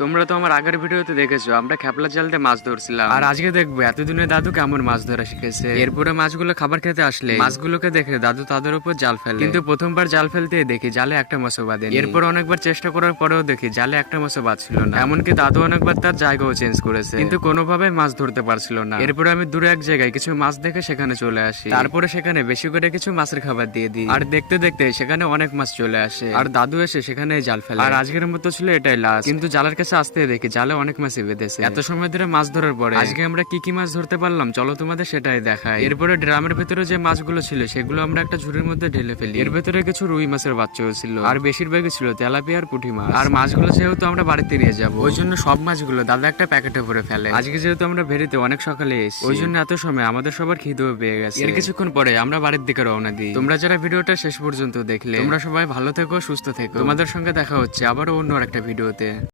তোমরা তো আমার আগের ভিডিওতে দেখেছো আমরা খেপলা জাল দিয়ে মাছ ধরছিলাম, আর আজকে দেখবো এতদিনে দাদু কেমন মাছ ধরা শিখেছে। এরপরে মাছগুলো খাবার খেতে আসলে মাছগুলোকে দেখে দাদু তাদের উপর জাল ফেলে, কিন্তু প্রথমবার জাল ফেলতে দেখি জালে একটা মাছও বাঁধে। এরপর অনেকবার চেষ্টা করার পরেও দেখি জালে একটা মাছও বাঁধছিল না। এমনকি দাদু অনেকবার তার জায়গাও চেঞ্জ করেছে, কিন্তু কোনোভাবে মাছ ধরতে পারছিল না। এরপরে আমি দূরে এক জায়গায় কিছু মাছ দেখে সেখানে চলে আসি, তারপরে সেখানে বেশি করে কিছু মাছের খাবার দিয়ে দিই, আর দেখতে দেখতে সেখানে অনেক মাছ চলে আসে, আর দাদু এসে সেখানে জাল ফেলে। আর আজকের মতো ছিল এটাই লাস্ট, কিন্তু জালের কাছে আসতে দেখি জালে অনেক মাছই বেঁধেছে। এত সময় ধরে মাছ ধরার পরে আজকে আমরা কি কি মাছ ধরতে পারলাম চলো তোমাদের সেটাই দেখাই। এরপরে ড্রামের ভেতরে যে মাছগুলো ছিল সেগুলো আমরা একটা ঝুড়ির মধ্যে ঢেলে ফেলি। এর ভেতরে কিছু রুই মাছের বাচ্চাও ছিল, আর বেশিরভাগই ছিল তেলাপিয়া আর পুঁটি মাছ। আর মাছগুলো যেহেতু আমরা বাড়িতে নিয়ে যাবো ওই জন্য সব মাছগুলো দাদা একটা প্যাকেটে ভরে ফেলে। আজকে যেহেতু আমরা ভেরিতে অনেক সকালে এসেছি ওই জন্য এত সময় আমাদের সবার খিদেও পেয়ে গেছে। এর কিছুক্ষণ পরে আমরা বাড়ির দিকে রওনা দিই। তোমরা যারা ভিডিওটা শেষ পর্যন্ত দেখলে তোমরা সবাই ভালো থেকো, সুস্থ থেকো। তোমাদের সঙ্গে দেখা হচ্ছে আবারও অন্য একটা ভিডিওতে।